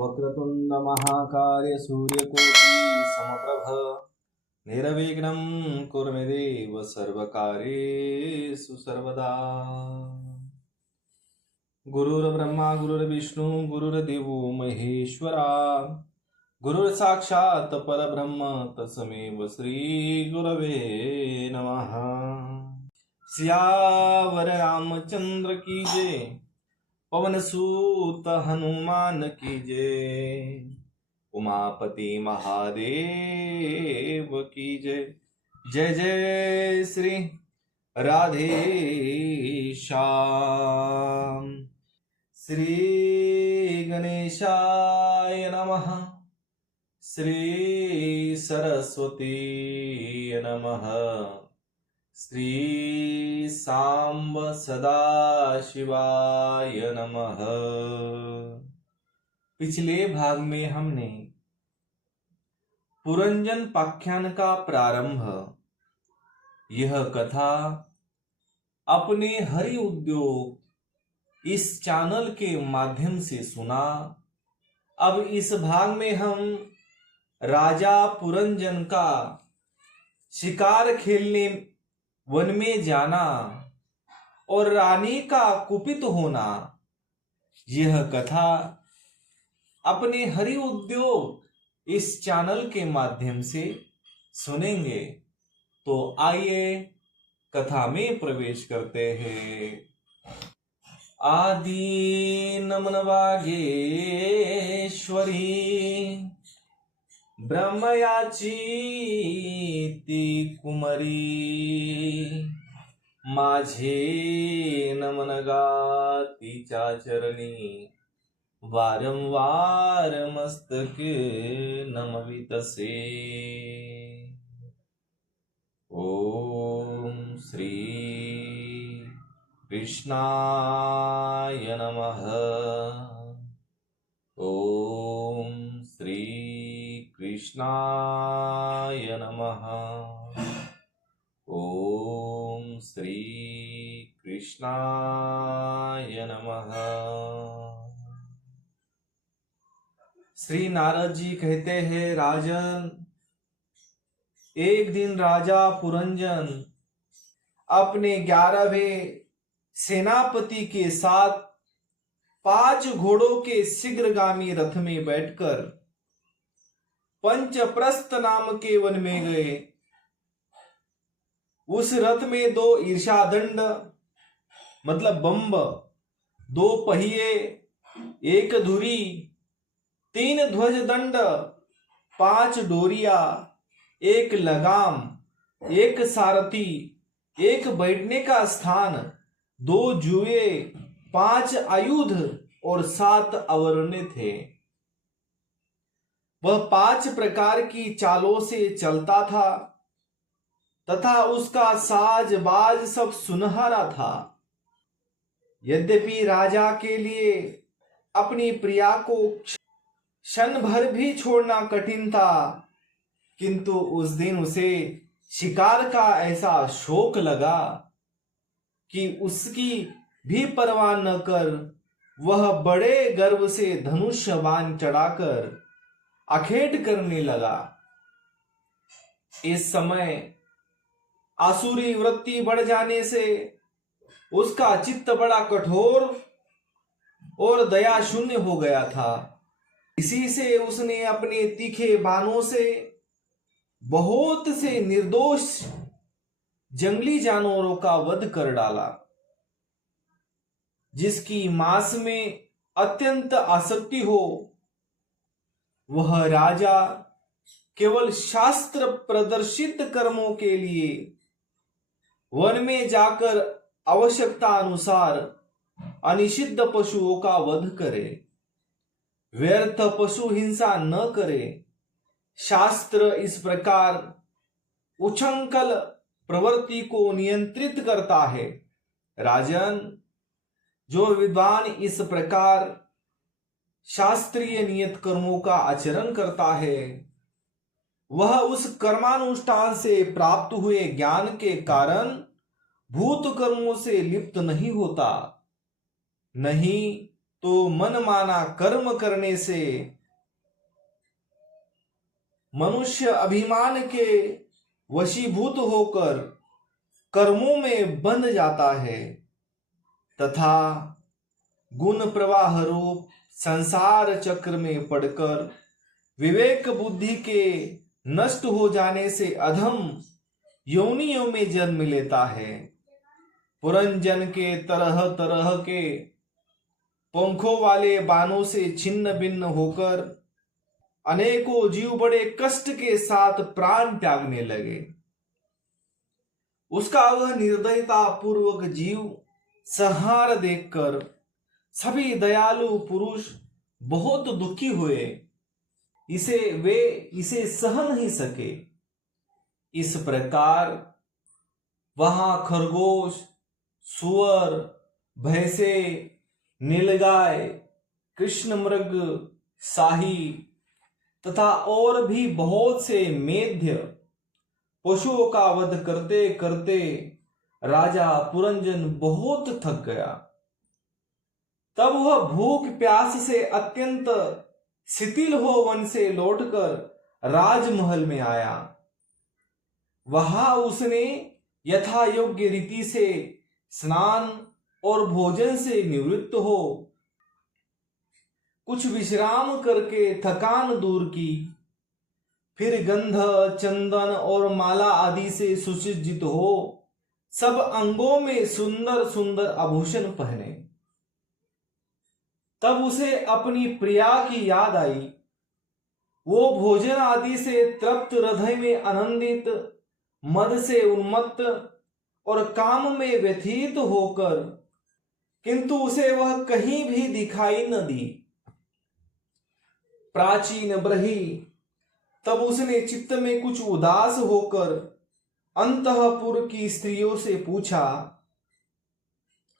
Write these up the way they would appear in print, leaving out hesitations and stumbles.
वक्रतुंड महाकाय सूर्यकोटि समप्रभ निर्विघ्नं कुरु मे देव सर्वकार्येषु सर्वदा। गुरुर्ब्रह्मा गुरुर्विष्णु गुरुर्देवो महेश्वरा गुरुर्साक्षात् परब्रह्म तस्मै श्री गुरवे नमः। सियावर रामचंद्र की जय, पवन सूत हनुमान की जय, उमापति महादेव की जय। जय जय श्री राधे श्याम। श्री गणेशाय नमः, श्री सरस्वती नमः, श्री सांब सदाशिवाय नमः। पिछले भाग में हमने पुरंजन पाख्यान का प्रारंभ, यह कथा अपने हरि उद्योग इस चैनल के माध्यम से सुना। अब इस भाग में हम राजा पुरंजन का शिकार खेलने वन में जाना और रानी का कुपित होना, यह कथा अपने हरि उद्योग इस चैनल के माध्यम से सुनेंगे। तो आइए कथा में प्रवेश करते हैं। आदि नमन वागेश्वरी ब्रह्मयाची ती कुमारी, माझे नमन गातीच्या चरणी, वारंवार मस्तक नमवितसे। ओम श्री कृष्णाय नमः। ओम श्री कृष्णाय नमः। ओम श्री कृष्णाय नमः। श्री नारद जी कहते हैं, राजन, एक दिन राजा पुरंजन अपने 11वें सेनापति के साथ 5 घोड़ों के शीघ्रगामी रथ में बैठकर पंचप्रस्थ नाम के वन में गए। उस रथ में 2 ईर्षादंड मतलब बम्ब, 2 पहिए, 1 धुरी, 3 ध्वजदंड, 5 डोरिया, 1 लगाम, 1 सारथी, 1 बैठने का स्थान, 2 जुए, 5 आयुध और 7 अवरणे थे। वह 5 प्रकार की चालों से चलता था तथा उसका साज बाज सब सुनहरा था। यद्यपि राजा के लिए अपनी प्रिया को क्षण भर भी छोड़ना कठिन था, किंतु उस दिन उसे शिकार का ऐसा शौक लगा कि उसकी भी परवाह न कर वह बड़े गर्व से धनुष बाण चढ़ाकर आखेट करने लगा। इस समय आसुरी वृत्ति बढ़ जाने से उसका चित्त बड़ा कठोर और दया शून्य हो गया था। इसी से उसने अपने तीखे बाणों से बहुत से निर्दोष जंगली जानवरों का वध कर डाला। जिसकी मांस में अत्यंत आसक्ति हो, वह राजा केवल शास्त्र प्रदर्शित कर्मों के लिए वन में जाकर आवश्यकता अनुसार अनिषिद्ध पशुओं का वध करे, व्यर्थ पशु हिंसा न करे। शास्त्र इस प्रकार उच्छृंखल प्रवृत्ति को नियंत्रित करता है। राजन, जो विद्वान इस प्रकार शास्त्रीय नियत कर्मों का आचरण करता है, वह उस कर्मानुष्ठान से प्राप्त हुए ज्ञान के कारण भूत कर्मों से लिप्त नहीं होता, नहीं तो मनमाना कर्म करने से मनुष्य अभिमान के वशीभूत होकर कर्मों में बंध जाता है तथा गुण प्रवाह रूप संसार चक्र में पड़कर विवेक बुद्धि के नष्ट हो जाने से अधम योनियों में जन्म लेता है। पुरंजन के तरह तरह के पंखों वाले बाणों से छिन्न भिन्न होकर अनेकों जीव बड़े कष्ट के साथ प्राण त्यागने लगे। उसका वह निर्दयता पूर्वक जीव संहार देखकर सभी दयालु पुरुष बहुत दुखी हुए। वे इसे सह नहीं सके। इस प्रकार वहां खरगोश, सुअर, भैंसे, नीलगाय, कृष्ण मृग, शाही तथा और भी बहुत से मेध्य पशुओं का वध करते करते राजा पुरंजन बहुत थक गया। तब वह भूख प्यास से अत्यंत शिथिल हो वन से लौटकर राजमहल में आया। वहां उसने यथा योग्य रीति से स्नान और भोजन से निवृत्त हो कुछ विश्राम करके थकान दूर की। फिर गंध, चंदन और माला आदि से सुसज्जित हो सब अंगों में सुंदर सुंदर आभूषण पहने। तब उसे अपनी प्रिया की याद आई। वो भोजन आदि से तृप्त, हृदय में आनंदित, मद से उन्मत्त और काम में व्यथित होकर, किंतु उसे वह कहीं भी दिखाई न दी। प्राचीन ब्रही तब उसने चित्त में कुछ उदास होकर अंतःपुर की स्त्रियों से पूछा,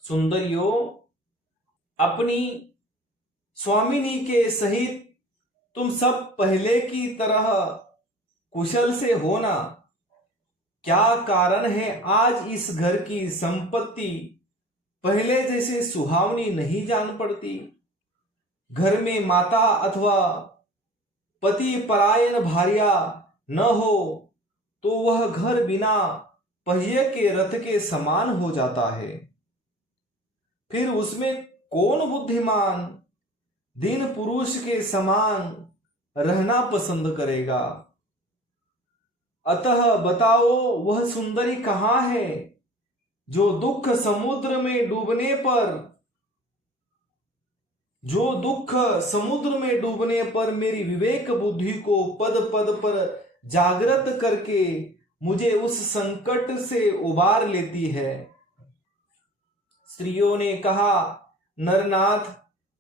सुंदरियों, अपनी स्वामिनी के सहित तुम सब पहले की तरह कुशल से हो ना? क्या कारण है आज इस घर की संपत्ति पहले जैसे सुहावनी नहीं जान पड़ती? घर में माता अथवा पति परायण भार्या न हो तो वह घर बिना पहिए के रथ के समान हो जाता है। फिर उसमें कौन बुद्धिमान दिन पुरुष के समान रहना पसंद करेगा? अतः बताओ, वह सुंदरी कहाँ है जो दुख समुद्र में डूबने पर मेरी विवेक बुद्धि को पद पद पर जागृत करके मुझे उस संकट से उबार लेती है। स्त्रियों ने कहा, नरनाथ,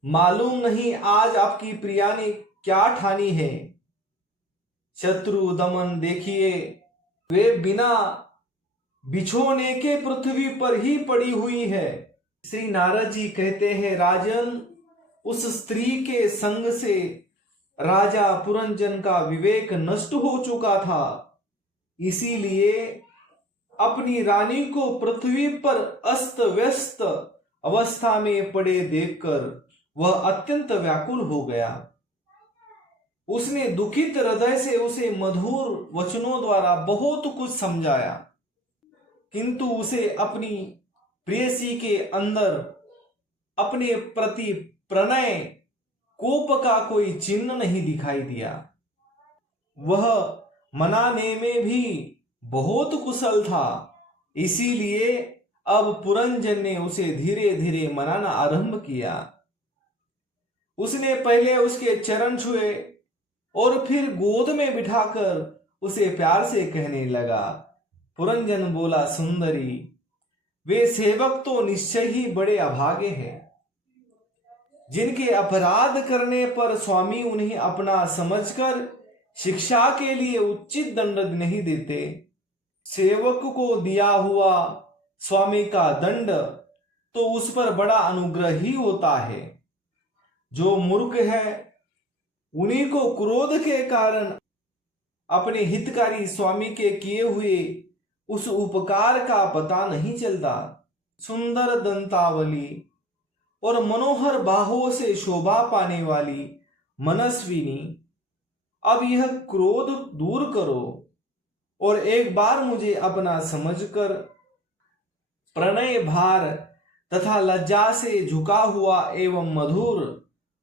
मालूम नहीं आज आपकी प्रिया ने क्या ठानी है। शत्रु दमन देखिए, वे बिना बिछोने के पृथ्वी पर ही पड़ी हुई है। श्री नारद जी कहते हैं, राजन, उस स्त्री के संग से राजा पुरंजन का विवेक नष्ट हो चुका था। इसीलिए अपनी रानी को पृथ्वी पर अस्त व्यस्त अवस्था में पड़े देखकर वह अत्यंत व्याकुल हो गया। उसने दुखित हृदय से उसे मधुर वचनों द्वारा बहुत कुछ समझाया, किंतु उसे अपनी प्रेयसी के अंदर अपने प्रति प्रणय कोप का कोई चिन्ह नहीं दिखाई दिया। वह मनाने में भी बहुत कुशल था। इसीलिए अब पुरंजन ने उसे धीरे धीरे मनाना आरंभ किया। उसने पहले उसके चरण छुए और फिर गोद में बिठाकर उसे प्यार से कहने लगा। पुरंजन बोला, सुंदरी, वे सेवक तो निश्चय ही बड़े अभागे हैं, जिनके अपराध करने पर स्वामी उन्हें अपना समझकर शिक्षा के लिए उचित दंड नहीं देते। सेवक को दिया हुआ स्वामी का दंड तो उस पर बड़ा अनुग्रह ही होता है। जो मूर्ख है उन्हीं को क्रोध के कारण अपने हितकारी स्वामी के किए हुए उस उपकार का पता नहीं चलता। सुंदर दंतावली, और मनोहर बाहों से शोभा पाने वाली मनस्विनी, अब यह क्रोध दूर करो और एक बार मुझे अपना समझकर प्रणय भार तथा लज्जा से झुका हुआ एवं मधुर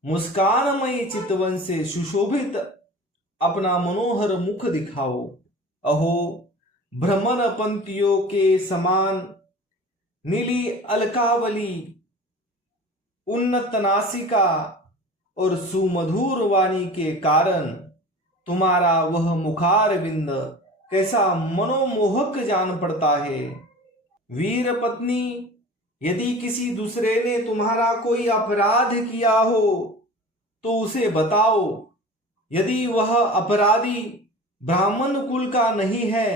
मुस्कानमयी चितवन से सुशोभित अपना मनोहर मुख दिखाओ। अहो, भ्रमण पंक्तियों के समान नीली अलकावली, उन्नत नासिका और सुमधुर वाणी के कारण तुम्हारा वह मुखार बिंद कैसा मनोमोहक जान पड़ता है। वीर पत्नी, यदि किसी दूसरे ने तुम्हारा कोई अपराध किया हो तो उसे बताओ। यदि वह अपराधी ब्राह्मण कुल का नहीं है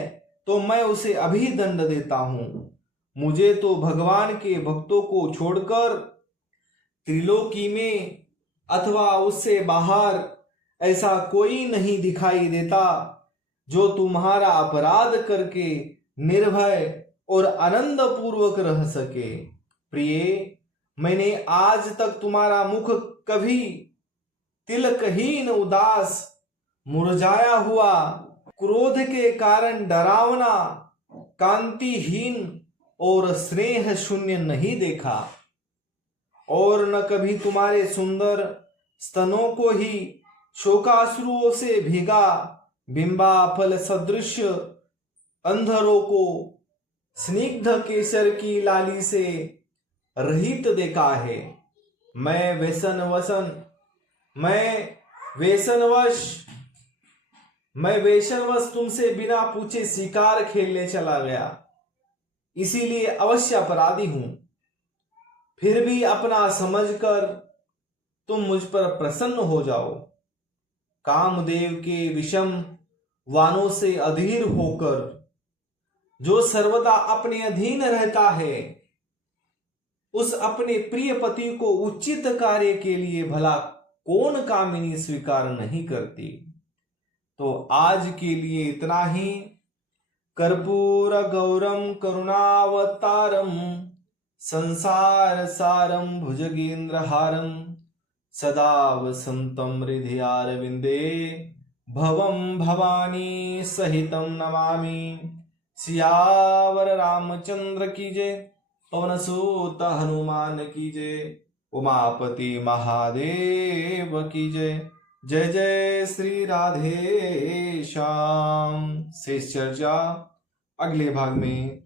तो मैं उसे अभी दंड देता हूं। मुझे तो भगवान के भक्तों को छोड़कर त्रिलोकी में अथवा उससे बाहर ऐसा कोई नहीं दिखाई देता जो तुम्हारा अपराध करके निर्भय और आनंद पूर्वक रह सके। प्रिय, मैंने आज तक तुम्हारा मुख कभी तिलकहीन, उदास, मुरझाया हुआ, क्रोध के कारण डरावना, कांतिहीन और स्नेह शून्य नहीं देखा, और न कभी तुम्हारे सुंदर स्तनों को ही शोकाश्रुओं से भीगा बिंबा फल सदृश अंधरों को स्निग्ध केसर की लाली से रहित देखा है। मैं वेशनवश तुमसे बिना पूछे शिकार खेलने चला गया, इसीलिए अवश्य अपराधी हूं। फिर भी अपना समझकर तुम मुझ पर प्रसन्न हो जाओ। कामदेव के विषम वानों से अधीर होकर जो सर्वदा अपने अधीन रहता है, उस अपने प्रिय पति को उचित कार्य के लिए भला कौन कामिनी स्वीकार नहीं करती। तो आज के लिए इतना ही। कर्पूर गौरम करुणावतारम संसार सारम भुजगेंद्रहारम सदा वसंतम हृदय अरविंदे भवम भवानी सहितम नमामि। सियावर रामचंद्र की जय, पवन सुत हनुमान की जय, उमापति महादेव की जय। जय जय श्री राधे श्याम। शेष चर्चा अगले भाग में